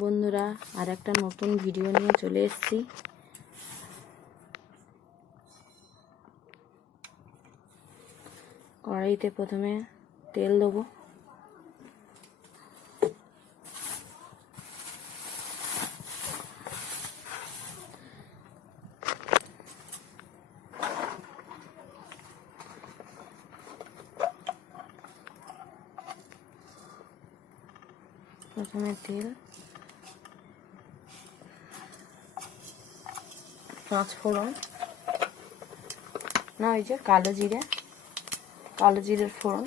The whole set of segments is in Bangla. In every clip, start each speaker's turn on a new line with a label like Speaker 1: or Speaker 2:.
Speaker 1: বন্ধুরা আর একটা নতুন ভিডিও নিয়ে চলে এসেছি। কড়াইতে প্রথমে তেল দেবো। প্রথমে তেল। পাঁচ ফোড়ন না ওই যে কালো জিরে, কালো জিরের ফোড়ন।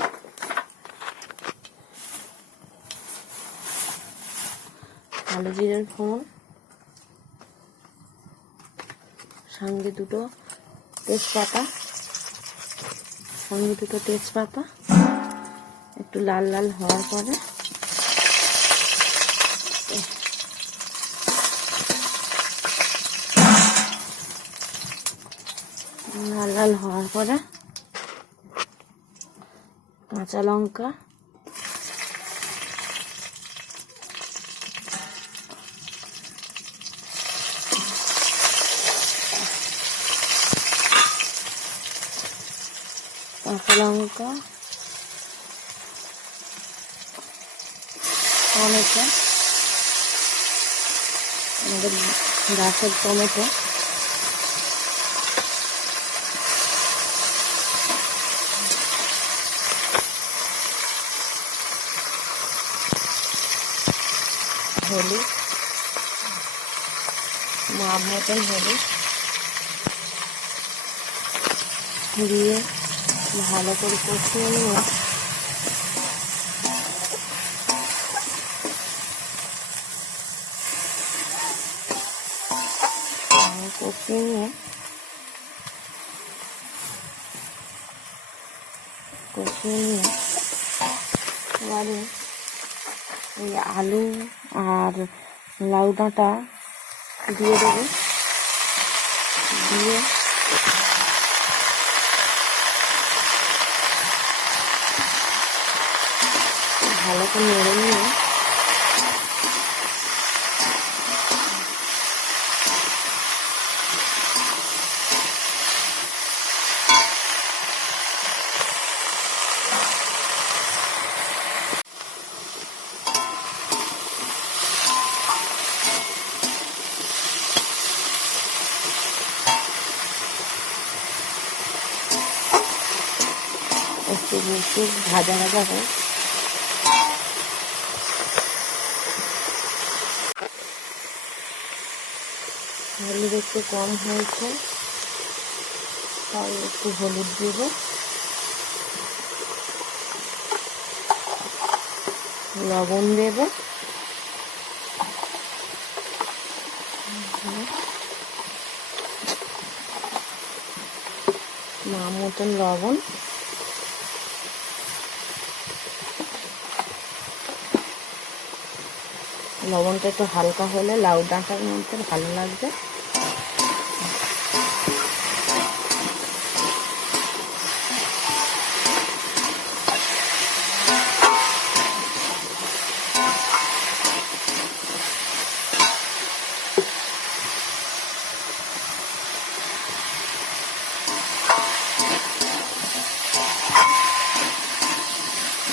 Speaker 1: কালো জিরের ফোড়ন। সঙ্গে দুটো তেজপাতা। সঙ্গে দুটো তেজপাতা। একটু লাল লাল হওয়ার পরে লাল লাল হওয়ার পরে কাঁচা লঙ্কা। কাঁচা লঙ্কা। টমেটো। আমাদের গাছের টমেটো। হলুদ। মাপ মতন হলুদ। দিয়ে ভালো করে কষিয়ে নিয়ে ভালো কষিয়ে নিয়ে কষিয়ে নিয়ে এবারে এই আলু আর লাউ ডাঁটা দিয়ে দেবো। দিয়ে ভালো করে নেড়ে নিয়ে একটু একটু ভাজা ভাজা হোক। হলুদ একটু কম হয়েছে, তাই একটু হলুদ দেব। লবণ দেব। মা মতন লবণ। লবণটা একটু হালকা হলে লাউ ডাঁটার মধ্যে ভালো লাগবে।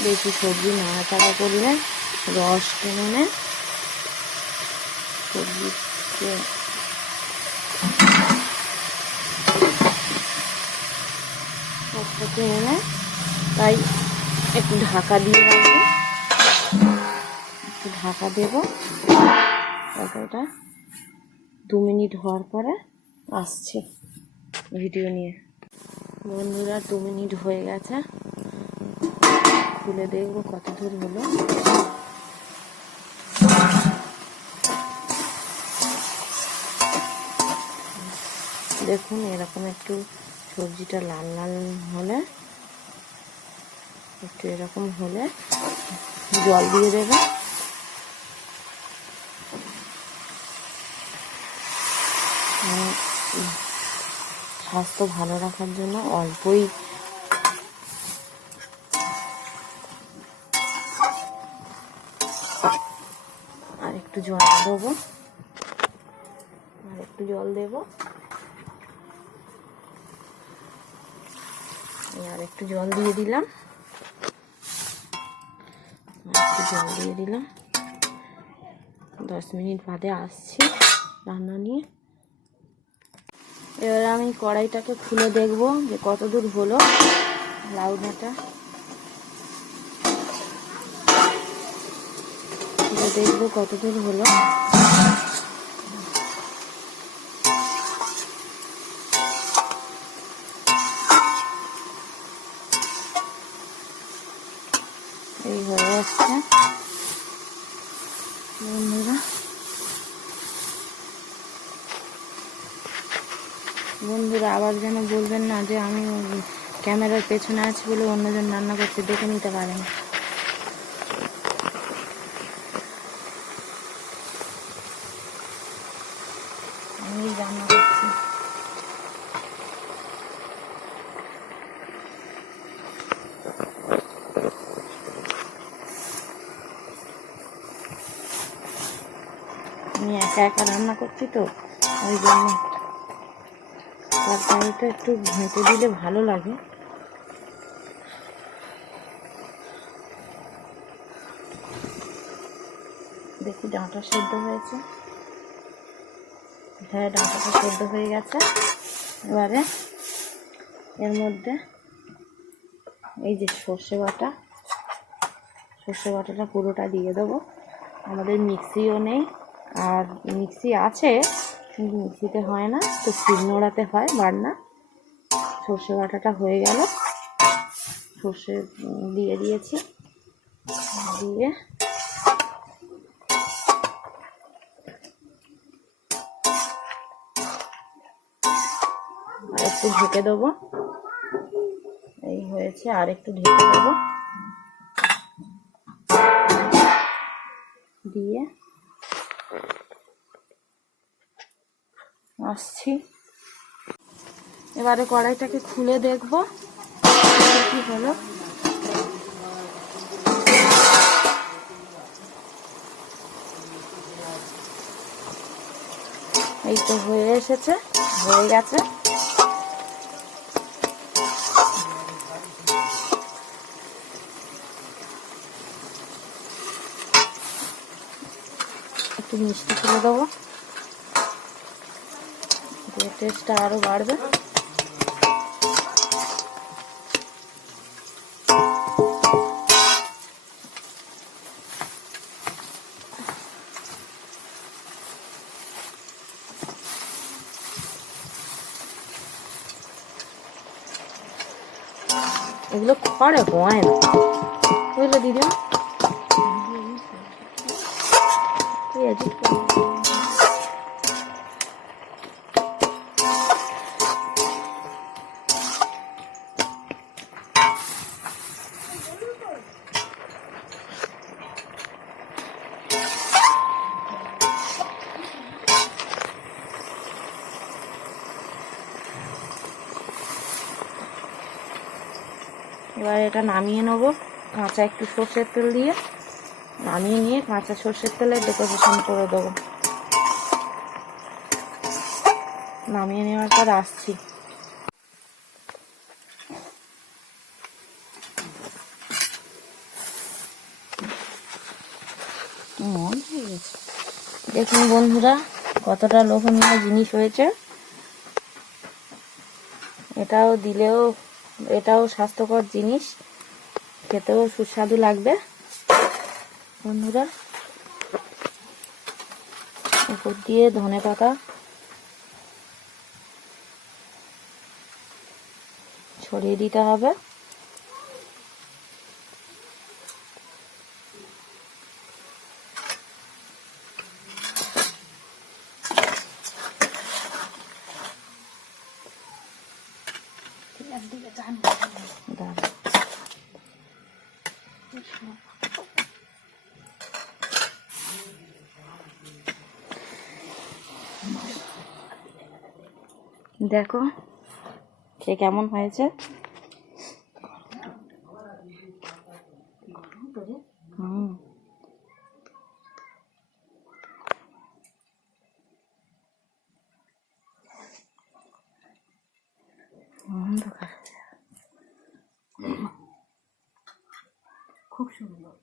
Speaker 1: বেশি সবজি নাড়াচাড়া করলে রস টেনে নেয় সবজিকে টেনে নেয় তাই একটু ঢাকা দিয়ে রাখব। একটু ঢাকা দেবো। তরকারিটা দু মিনিট হওয়ার পরে আসছে ভিডিও নিয়ে। বন্ধুরা, দু মিনিট হয়ে গেছে। খুলে দেখব কত দূর হলো। দেখুন, এরকম একটু সবজিটা লাল লাল হলে, একটু এরকম হলে জল দিয়ে দেবে। স্বাস্থ্য ভালো রাখার জন্য অল্পই আর একটু একটু জল দেবো। আর একটু জল দেবো। আর একটু জল দিয়ে দিলাম। একটু জল দিয়ে দিলাম। দশ মিনিট বাদে আসছি রান্না নিয়ে। এবার আমি কড়াইটাকে খুলে দেখব যে কত দূর হলো লাউ ডাঁটা দেখব কত দূর হলো। যাচ্ছে বন্ধুরা বন্ধুরা আবার যেন বলবেন না যে আমি ক্যামেরার পেছনে আছি বলে অন্যজন রান্না করছে, দেখে নিতে পারেন। আমি রান্না আমি একা একা রান্না করছি তো, ওই জন্য। তরকারিটা একটু ভেঁটে দিলে ভালো লাগে। দেখি ডাঁটা সেদ্ধ হয়েছে। হ্যাঁ ডাঁটাটা সেদ্ধ হয়ে গেছে। এবারে এর মধ্যে এই যে সর্ষে বাটা, সর্ষে বাটাটা পুরোটা দিয়ে দেবো। আমাদের মিক্সিও নেই। আর মিক্সি আছে, কিন্তু মিক্সিতে হয় না, তো শিলনোড়াতে হয় বাটনা। সর্ষে বাটাটা হয়ে গেল। সর্ষে দিয়ে দিয়েছি। দিয়ে আর একটু ঢেকে দেবো। এই হয়েছে, আর একটু ঢেকে দেবো। দিয়ে আসছি। এবারে কড়াইটাকে খুলে দেখব। কি হলো? এই তো হয়ে এসেছে, হয়ে গেছে। একটু মিষ্টি তুলে দেবো। টেস্টটা আরও বাড়বে। এগুলো খড়ে হয় না। বুঝলে দিদিমা তুই edit এবার এটা নামিয়ে নেব। কাঁচা একটু সর্ষের তেল দিয়ে। নামিয়ে নিয়ে কাঁচা সর্ষের তেলে ডেকোরেশন করে দেবো। নামিয়ে নেওয়ার পর আসছি। দেখুন বন্ধুরা, কতটা লোভনীয় জিনিস হয়েছে। এটাও দিলেও এটাও স্বাস্থ্যকর জিনিস। খেতেও সুস্বাদু লাগবে। বন্ধুরা উপর দিয়ে ধনে পাতা। ছড়িয়ে দিতে হবে। দেখো সে কেমন হয়েছে? খুব সুন্দর